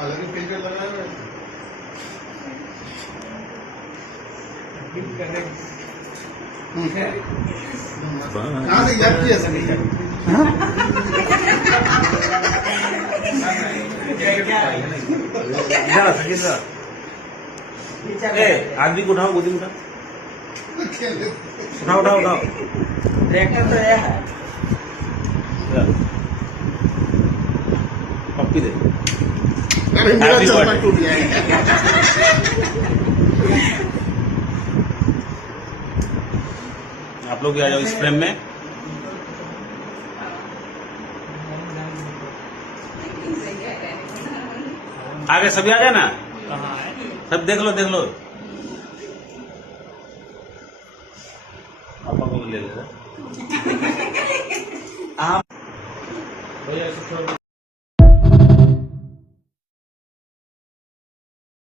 अलग ही फिल्टर लगाया हुआ है। कहाँ से याद किया सर? आदमी को उठाओ, गोदी में उठाओ, उठाओ उठाओ उठाओ। ट्रैक्टर तो यह है। पप्पी दे। अरे मेरा Happy चश्मा birthday. टूट जाएगा। आप लोग भी आ जाओ इस फ्रेम में। आगे सभी आ गए ना? सब देख लो देख लो। पापा को भी ले लो। आप भैया